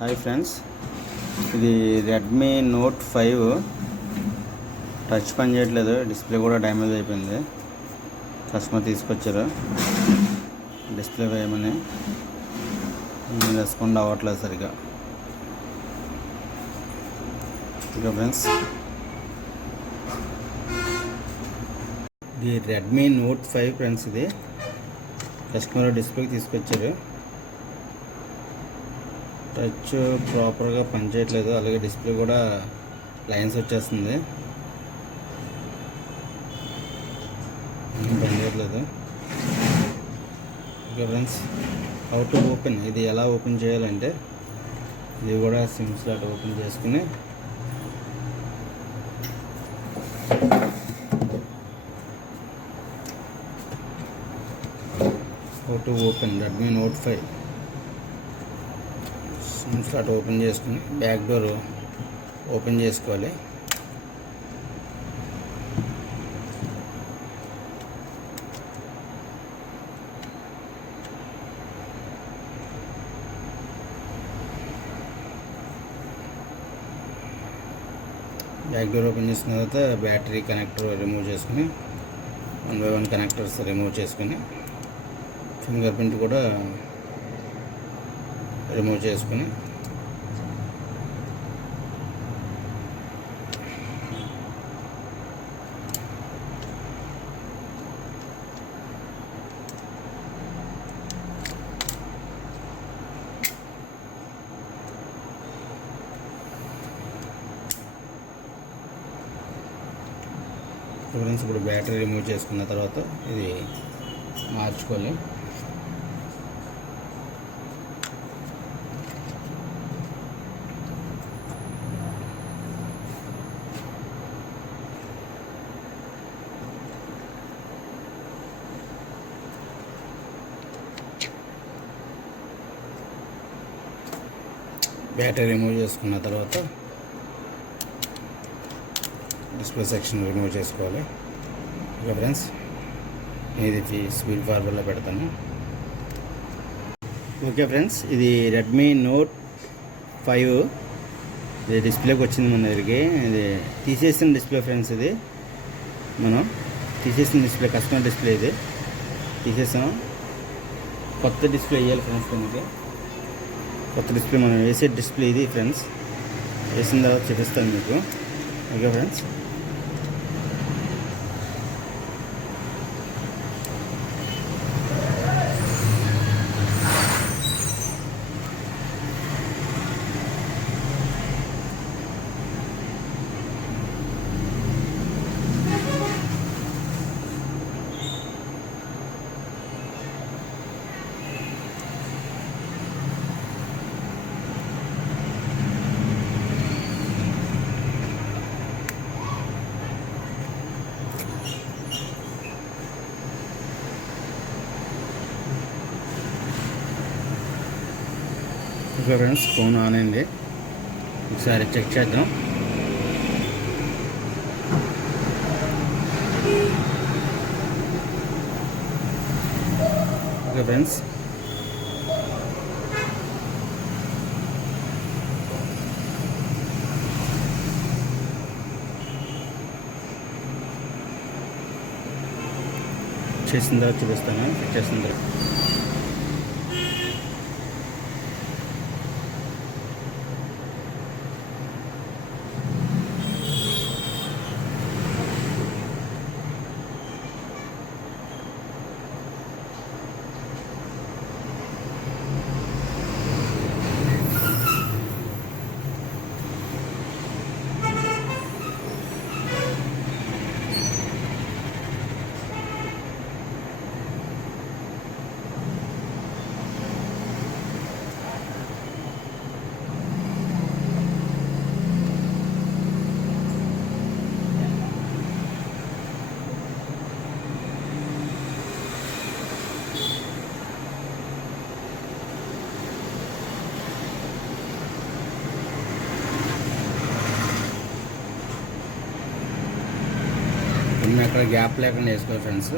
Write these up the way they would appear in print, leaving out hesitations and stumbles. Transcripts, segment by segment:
Hi friends, ఇది Redmi note 5 టచ్ పని చేయట్లేదు. డిస్ప్లే కూడా డ్యామేజ్ అయిపోయింది. కస్టమర్ తీసుకొచ్చారు డిస్ప్లే వేయమని. రెస్పాండ్ అవ్వట్లేదు సరిగా. ఇంకా ఫ్రెండ్స్, ఇది రెడ్మీ నోట్ 5 ఫ్రెండ్స్. ఇది కస్టమర్ డిస్ప్లేకి తీసుకొచ్చారు. టచ్ ప్రాపర్గా పనిచేయట్లేదు. అలాగే డిస్ప్లే కూడా లైన్స్ వచ్చేస్తుంది, పనిచేయట్లేదు. Okay friends, how to open, ఇది ఎలా ఓపెన్ చేయాలంటే ఇది కూడా సిమ్ స్లాట్ ఓపెన్ చేసుకుని how to open Redmi note 5 SIM slot open చేసుకుని బ్యాక్ డోర్ ఓపెన్ చేసుకోవాలి. బ్యాక్ డోర్ ఓపెన్ చేసుకున్న తర్వాత బ్యాటరీ కనెక్టర్ రిమూవ్ చేసుకుని 1 by 1 కనెక్టర్స్ రిమూవ్ చేసుకుని ఫింగర్ ప్రింట్ కూడా రిమూవ్ చేసుకుని ఫ్రెండ్స్, ఇప్పుడు బ్యాటరీ రిమూవ్ చేసుకున్న తర్వాత ఇది మార్చుకోవాలి. బ్యాటరీ రిమూవ్ చేసుకున్న తర్వాత డిస్ప్లే సెక్షన్ రిమూవ్ చేసుకోవాలి. ఓకే ఫ్రెండ్స్, ఇది స్పీడ్ ఫార్వర్డ్లో పెడతాను. ఓకే ఫ్రెండ్స్, ఇది రెడ్మీ నోట్ 5 ఇది డిస్ప్లేకి వచ్చింది మన దగ్గరికి. ఇది తీసేసిన డిస్ప్లే ఫ్రెండ్స్. ఇది మనం తీసేసిన డిస్ప్లే, కస్టమర్ డిస్ప్లే ఇది తీసేసాం. కొత్త డిస్ప్లే వేయాలి ఫ్రెండ్స్. దీనికి కొత్త డిస్ప్లే మనం వేసే డిస్ప్లే ఇది ఫ్రెండ్స్. వేసిన తర్వాత చూపిస్తాను మీకు. Okay friends, okay friends, phone on అయింది. ఒకసారి చెక్ చేద్దాం. ఓకే ఫ్రెండ్స్, చేసిన తర్వాత చూపిస్తాను. చెక్ చేసిన తర్వాత అక్కడ గ్యాప్ లేకుండా వేసుకోవాలి ఫ్రెండ్స్.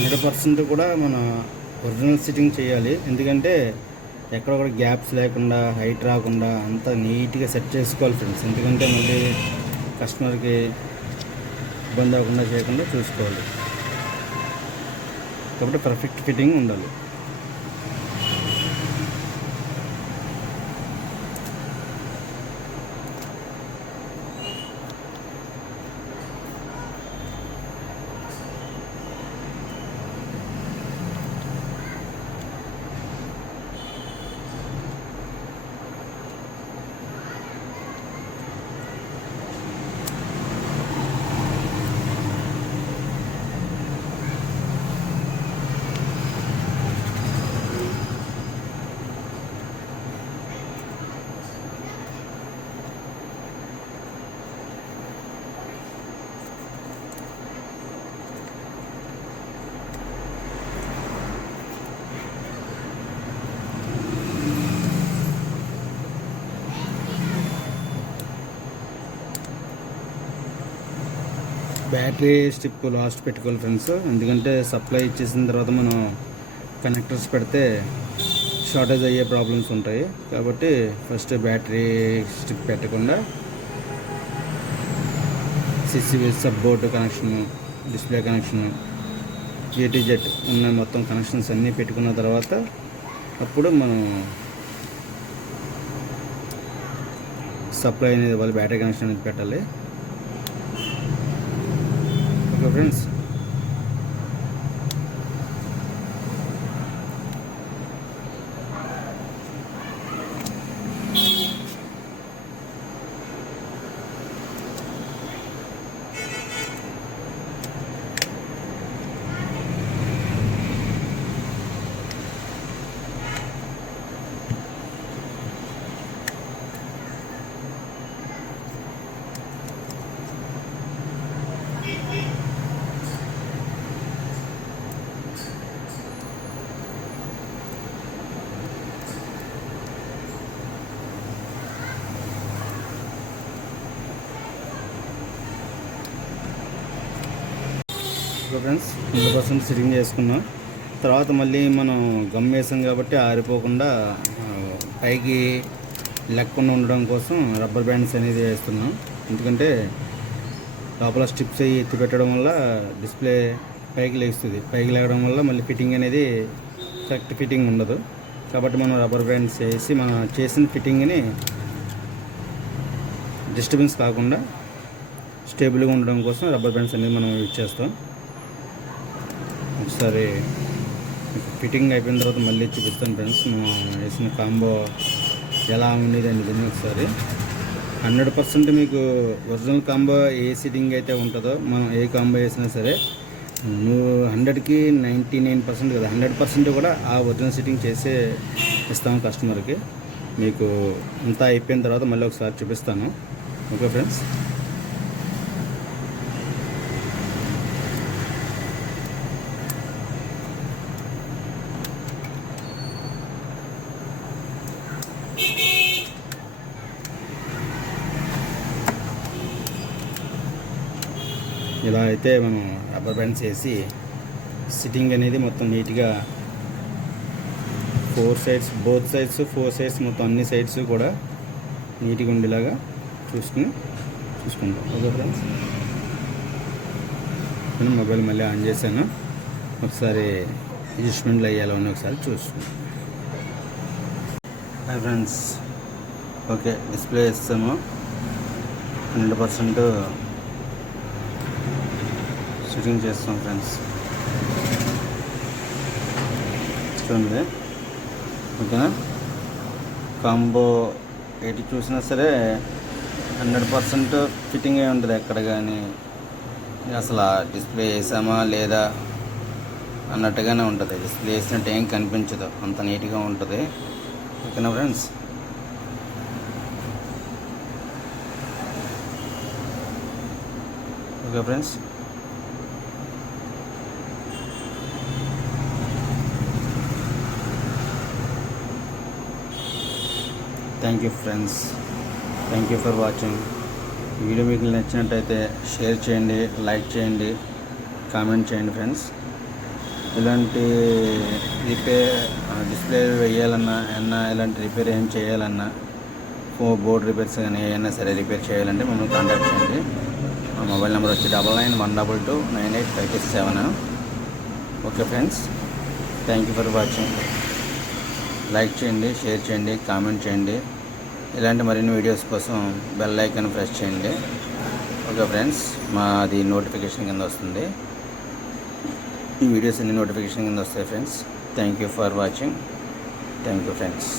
100% కూడా మన ఒరిజినల్ సిట్టింగ్ చేయాలి. ఎందుకంటే ఎక్కడ కూడా గ్యాప్స్ లేకుండా, హైట్ రాకుండా అంతా నీట్గా సెట్ చేసుకోవాలి ఫ్రెండ్స్. ఎందుకంటే మళ్ళీ కస్టమర్కి ఇబ్బంది అవ్వకుండా చేయకుండా చూసుకోవాలి. కాబట్టి పర్ఫెక్ట్ ఫిట్టింగ్ ఉండాలి. బ్యాటరీ స్ట్రిప్ లాస్ట్ పెట్టుకోవాలి ఫ్రెండ్స్. ఎందుకంటే సప్లై ఇచ్చేసిన తర్వాత మనం కనెక్టర్స్ పెడితే షార్టేజ్ అయ్యే ప్రాబ్లమ్స్ ఉంటాయి. కాబట్టి ఫస్ట్ బ్యాటరీ స్ట్రిప్ పెట్టకుండా CCB sub board connection, display connection, ATZ ఉన్న మొత్తం కనెక్షన్స్ అన్నీ పెట్టుకున్న తర్వాత అప్పుడు మనం సప్లై అనేది వాళ్ళు బ్యాటరీ కనెక్షన్ అనేది పెట్టాలి. Okay friends. ఓకే ఫ్రెండ్స్, 100% సిట్టింగ్ చేసుకున్నాం. తర్వాత మళ్ళీ మనం గమ్ వేసాం కాబట్టి ఆరిపోకుండా పైకి లెక్కకుండా ఉండడం కోసం రబ్బర్ బ్యాండ్స్ అనేది వేస్తున్నాం. ఎందుకంటే లోపల స్ట్రిప్స్ అవి ఎత్తి పెట్టడం వల్ల డిస్ప్లే పైకి లేస్తుంది. పైకి లేవడం వల్ల మళ్ళీ ఫిట్టింగ్ అనేది కరెక్ట్ ఫిట్టింగ్ ఉండదు. కాబట్టి మనం రబ్బర్ బ్యాండ్స్ వేసి మనం చేసిన ఫిట్టింగ్ని డిస్టర్బెన్స్ కాకుండా స్టేబుల్గా ఉండడం కోసం రబ్బర్ బ్యాండ్స్ అనేది మనం యూజ్ చేస్తాం. ఒకసారి ఫిట్టింగ్ అయిపోయిన తర్వాత మళ్ళీ చూపిస్తాను ఫ్రెండ్స్. మనం వేసిన కాంబో ఎలా ఉండేది అనేది ఒకసారి. 100% మీకు ఒరిజినల్ కాంబో ఏ సిట్టింగ్ అయితే ఉంటుందో మనం ఏ కాంబో వేసినా సరే 100కి 99% కదా, 100% కూడా ఆ ఒరిజినల్ సిట్టింగ్ చేసే ఇస్తాము కస్టమర్కి. మీకు అంతా అయిపోయిన తర్వాత మళ్ళీ ఒకసారి చూపిస్తాను. Okay friends. ఇలా అయితే మనం రబ్బర్ బ్యాండ్స్ వేసి సిట్టింగ్ అనేది మొత్తం నీట్గా 4 సైడ్స్, బోత్ సైడ్స్ 4 సైడ్స్ మొత్తం అన్ని సైడ్స్ కూడా నీట్గా ఉండేలాగా చూసుకుంటాం. Okay friends. నేను మొబైల్ మళ్ళీ ఆన్ చేశాను. ఒకసారి అడ్జస్ట్మెంట్లు అయ్యేలా ఉన్నాయి, ఒకసారి చూసుకుంటాం. Hi friends. ఓకే, డిస్ప్లే ఇస్తాము. 100% సిట్టింగ్ చేస్తాం ఫ్రెండ్స్. చూడండి, ఓకేనా. కాంబో ఎటు చూసినా సరే 100% ఫిట్టింగ్ అయి ఉంటుంది. ఎక్కడ కానీ అసలు డిస్ప్లే వేసామా లేదా అన్నట్టుగానే ఉంటుంది. డిస్ప్లే వేసినట్టు ఏం కనిపించదు, అంత నీట్గా ఉంటుంది. ఓకేనా friends. Okay friends. Thank you friends. Thank you for watching. Video మీకు నచ్చినట్టయితే షేర్ చేయండి, లైక్ చేయండి, కామెంట్ చేయండి ఫ్రెండ్స్. ఇలాంటి రిపేర్ డిస్ప్లే వేయాలన్నా ఇలాంటి రిపేర్ ఏం చేయాలన్నా బోర్డ్ రిపేర్స్ కానీ ఏమైనా సరే రిపేర్ చేయాలంటే మమ్మల్ని కాంటాక్ట్ చేయండి. మా మొబైల్ నెంబర్ వచ్చి 9912298567. Okay friends, thank you for watching. Like చేయండి, షేర్ చేయండి, కామెంట్ చేయండి. ఇలాంటి మరిన్ని వీడియోస్ కోసం బెల్ ఐకాన్ ప్రెస్ చేయండి. ఓకే ఫ్రెండ్స్, మాది నోటిఫికేషన్ కింద వస్తుంది. ఈ వీడియోస్ అన్ని నోటిఫికేషన్ కింద వస్తాయి friends. Thank you for watching. Thank you friends.